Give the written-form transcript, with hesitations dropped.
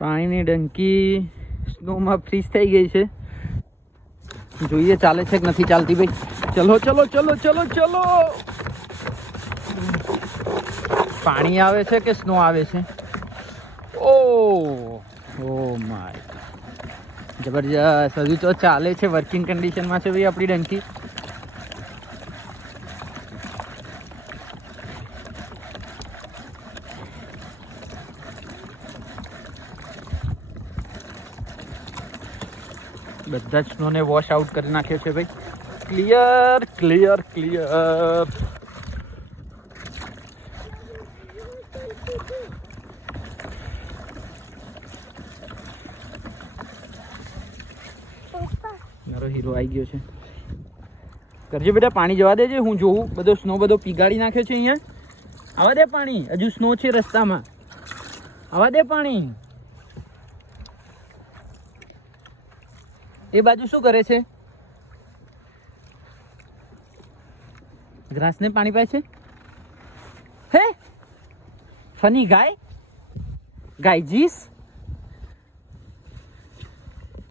પાણીની ડંકી સ્નોમાં ફ્રીઝ થઈ ગઈ છે. જોઈએ ચાલે છે કે નથી ચાલતી ભાઈ. ચલો ચલો ચલો ચલો ચલો. પાણી આવે છે કે સ્નો આવે છે? ઓ માય જબરજસ્ત. હજુ તો ચાલે છે, વર્કિંગ કન્ડિશનમાં છે ભાઈ આપણી ડંકી. બધા જ સ્નોને વોશ આઉટ કરી નાખ્યો છે ભાઈ. Clear clear clear. મારો હીરો આવી ગયો છે. કરજે બેટા, પાણી જવા દેજે, હું જોઉં. બધો સ્નો બધો પીગાડી નાખ્યો છે અહીંયા. આવા દે પાણી, હજુ સ્નો છે રસ્તામાં. આવા દે પાણી. એ બાજુ શું કરે છે? ગ્રાસને પાણી પાય છે. હે ફની ગાય, ગાયજીસ.